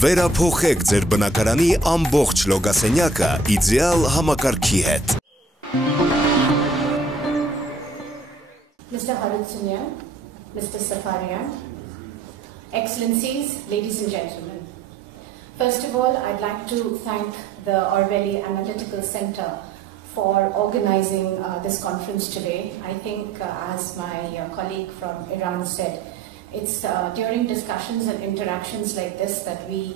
Վերափոխեք ձեր բնակարանի ամբողջ լոգասենյակը իդեալ համակարգի հետ։ Mr. Harutsunya, Mr. Safarian, Excellencies, ladies and gentlemen. First of all, I'd like to thank the Orwelli Analytical Center for organizing this conference today. I think, as my colleague from Iran said, it's during discussions and interactions like this that we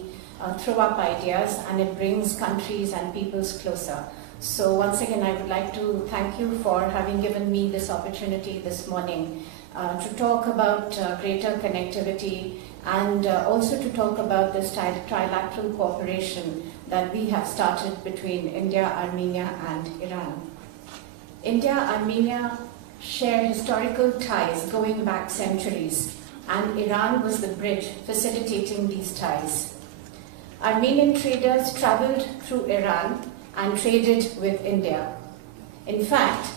throw up ideas and it brings countries and peoples closer. So once again, I would like to thank you for having given me this opportunity this morning to talk about greater connectivity and also to talk about this trilateral cooperation that we have started between India, Armenia and Iran. India, Armenia share historical ties going back centuries, and Iran was the bridge facilitating these ties. Armenian traders traveled through Iran and traded with India. In fact,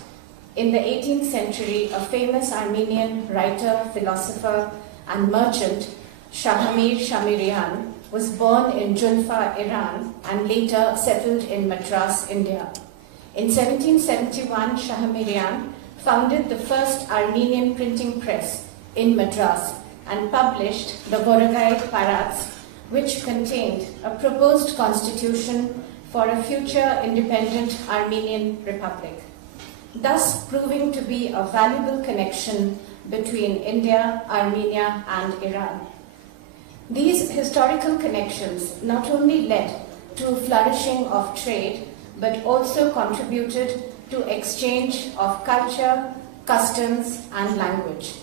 in the 18th century, a famous Armenian writer, philosopher, and merchant, Shahamir Shamirian, was born in Julfa, Iran, and later settled in Madras, India. In 1771, Shahamirian founded the first Armenian printing press in Madras and published the Boragai Parats, which contained a proposed constitution for a future independent Armenian republic, thus proving to be a valuable connection between India, Armenia, and Iran. These historical connections not only led to flourishing of trade, but also contributed to exchange of culture, customs, and language.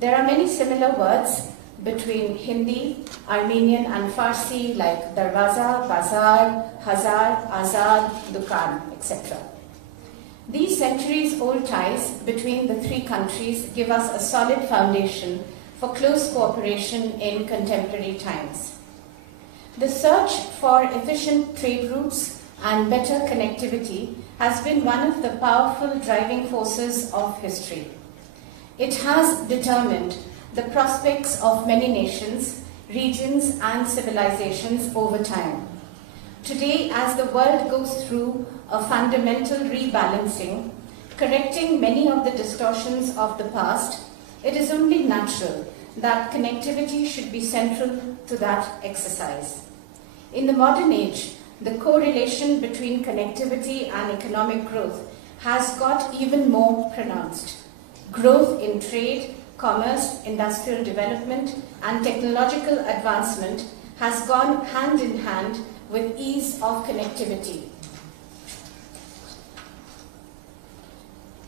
There are many similar words between Hindi, Armenian, and Farsi like darwaza, bazar, hazar, azad, dukan, etc. These centuries-old ties between the three countries give us a solid foundation for close cooperation in contemporary times. The search for efficient trade routes and better connectivity has been one of the powerful driving forces of history. It has determined the prospects of many nations, regions, and civilizations over time. Today, as the world goes through a fundamental rebalancing, correcting many of the distortions of the past, it is only natural that connectivity should be central to that exercise. In the modern age, the correlation between connectivity and economic growth has got even more pronounced. Growth in trade, commerce, industrial development, and technological advancement has gone hand in hand with ease of connectivity.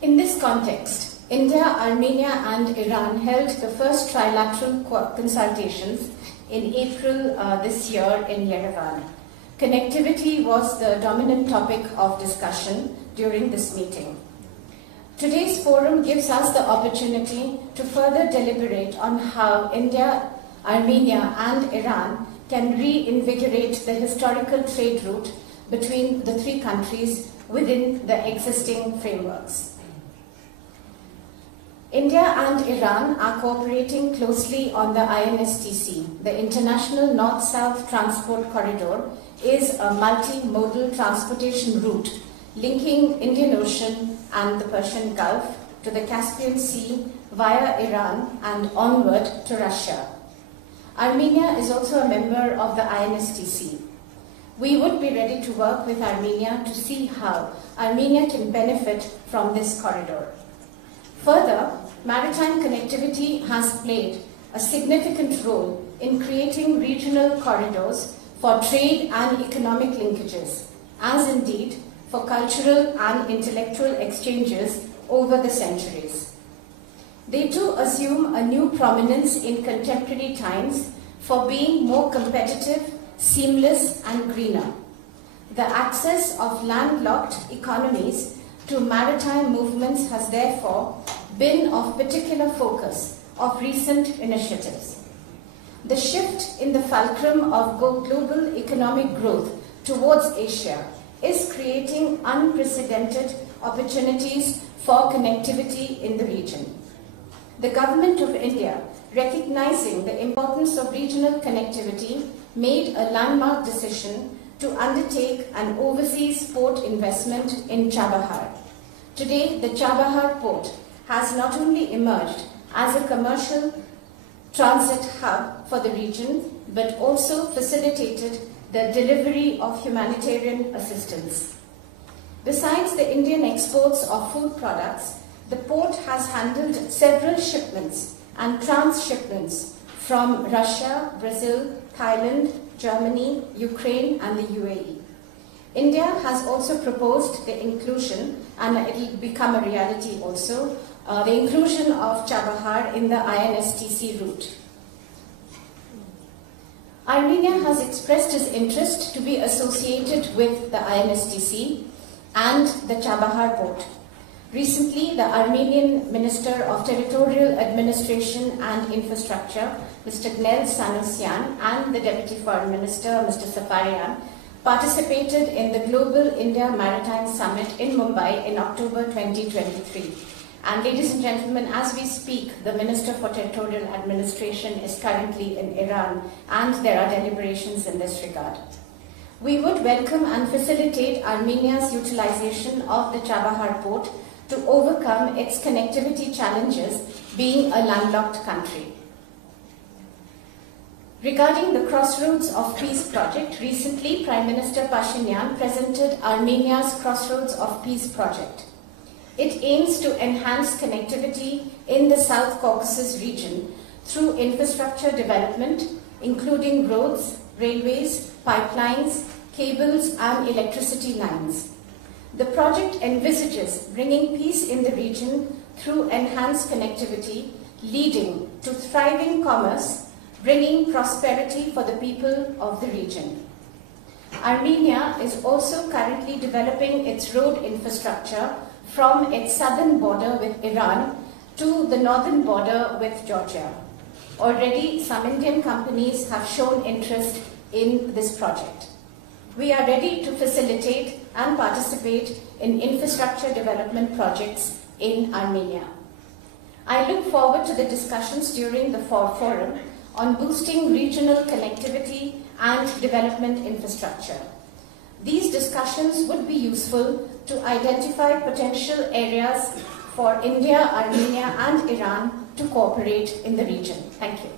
In this context, India, Armenia, and Iran held the first trilateral consultations in April this year in Yerevan. Connectivity was the dominant topic of discussion during this meeting. Today's forum gives us the opportunity to further deliberate on how India, Armenia, and Iran can reinvigorate the historical trade route between the three countries within the existing frameworks. India and Iran are cooperating closely on the INSTC. The International North-South Transport Corridor is a multimodal transportation route linking Indian Ocean and the Persian Gulf to the Caspian Sea via Iran and onward to Russia. Armenia is also a member of the INSTC. We would be ready to work with Armenia to see how Armenia can benefit from this corridor. Further, maritime connectivity has played a significant role in creating regional corridors for trade and economic linkages, as indeed for cultural and intellectual exchanges over the centuries. They too assume a new prominence in contemporary times for being more competitive, seamless, and greener. The access of landlocked economies to maritime movements has therefore been of particular focus of recent initiatives. The shift in the fulcrum of global economic growth towards Asia is creating unprecedented opportunities for connectivity in the region. The Government of India, recognizing the importance of regional connectivity, made a landmark decision to undertake an overseas port investment in Chabahar. Today, the Chabahar port has not only emerged as a commercial transit hub for the region, but also facilitated the delivery of humanitarian assistance. Besides the Indian exports of food products, the port has handled several shipments and transshipments from Russia, Brazil, Thailand, Germany, Ukraine, and the UAE. India has also proposed the inclusion, and it will become a reality also, the inclusion of Chabahar in the INSTC route. Armenia has expressed its interest to be associated with the INSTC and the Chabahar port. Recently, the Armenian Minister of Territorial Administration and Infrastructure, Mr. Gnel Sanusyan, and the Deputy Foreign Minister, Mr. Safarian, participated in the Global India Maritime Summit in Mumbai in October 2023. And ladies and gentlemen, as we speak, the Minister for Territorial Administration is currently in Iran, and there are deliberations in this regard. We would welcome and facilitate Armenia's utilization of the Chabahar port to overcome its connectivity challenges, being a landlocked country. Regarding the Crossroads of Peace project, recently Prime Minister Pashinyan presented Armenia's Crossroads of Peace project. It aims to enhance connectivity in the South Caucasus region through infrastructure development, including roads, railways, pipelines, cables, and electricity lines. The project envisages bringing peace in the region through enhanced connectivity, leading to thriving commerce, bringing prosperity for the people of the region. Armenia is also currently developing its road infrastructure from its southern border with Iran to the northern border with Georgia. Already, some Indian companies have shown interest in this project. We are ready to facilitate and participate in infrastructure development projects in Armenia. I look forward to the discussions during the forum on boosting regional connectivity and development infrastructure. These discussions would be useful to identify potential areas for India, Armenia, and Iran to cooperate in the region. Thank you.